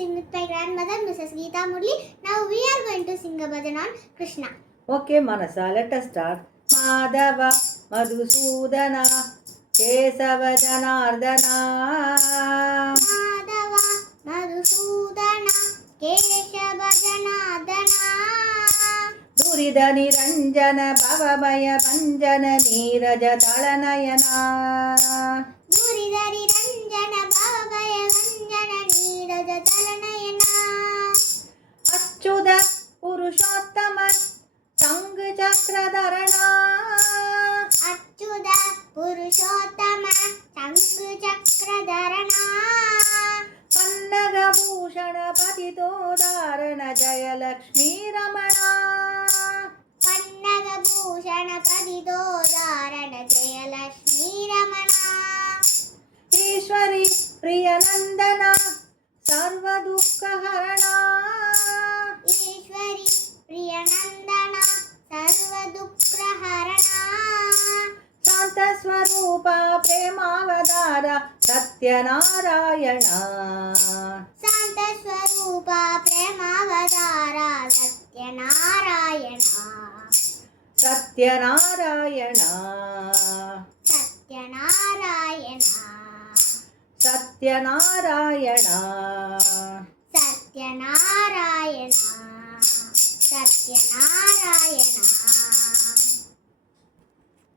sing with my grandmother, Mrs. Geeta Murli. Now we are going to sing a bhajan on Krishna. Okay, Manasa, let us start. Madhava, Madhusudana, Kesava Janardana. Madhava, Madhusudana, Keshava Janardana. Durida Niranjana, Bhavabhaya Bhanjana, Neeraja Talanayana. Durida Niranjana, Bhavabhaya Bhanjana, Neeraja Talanayana. Achyuta Purushottama, Sang Chakradharana. Achyuta Purushottama, Sang Chakradharana. Pannaga Bhushana Patitodharana, Jaya Lakshmi Ramana. Pannaga Bhushana Patitodharana, Jaya Lakshmi Ramana. Ishwari Priyanandana, Sarva Dukkha Harana. Ishwari Priyanandana, Sarva Dukkha Harana. Santa Swarupa Premavadara, Satyanarayana. Santa Swarupa Premavadara, Satyanarayana. Satyanarayana. Satyanarayana. Satyanarayana. Satyanarayana. Satyanarayana.